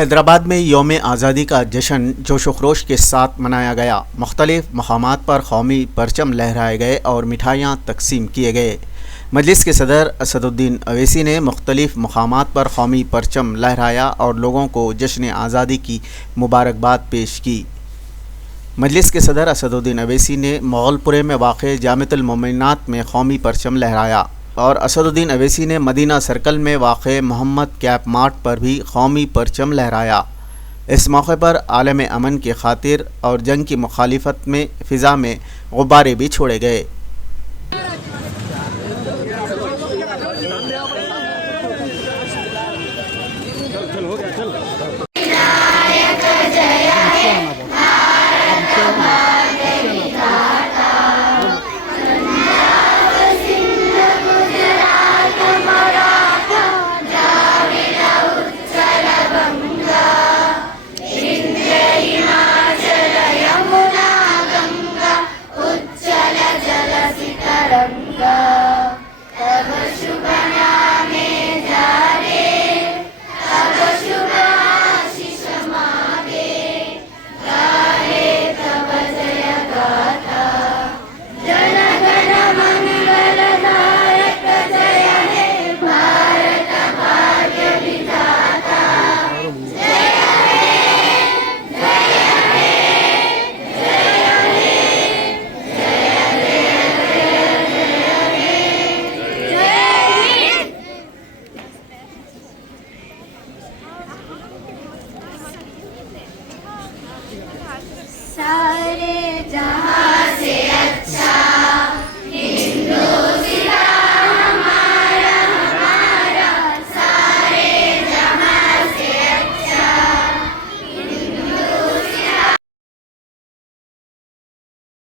हैदराबाद में यौम आज़ादी का जश्न जोश व खरोश के साथ मनाया गया। मुख्तलिफ मकामात पर कौमी परचम लहराए गए और मिठाइयाँ तकसीम किए गए। मजलिस के सदर असदुद्दीन अवैसी ने मुख्तलिफ मकामात पर कौमी परचम लहराया और लोगों को जश्न आज़ादी की मुबारकबाद पेश की। मजलिस के सदर असदुद्दीन अवैसी ने मोगलपुरे में वाक़ जामिअतुल मोमिनात में कौमी परचम लहराया और असदुद्दीन अवैसी ने मदीना सर्कल में वाक़ मोहम्मद कैप मार्ट पर भी कौमी परचम लहराया। इस मौके पर आलम अमन की खातिर और जंग की मुखालिफत में फ़िज़ा में गुब्बारे भी छोड़े गए।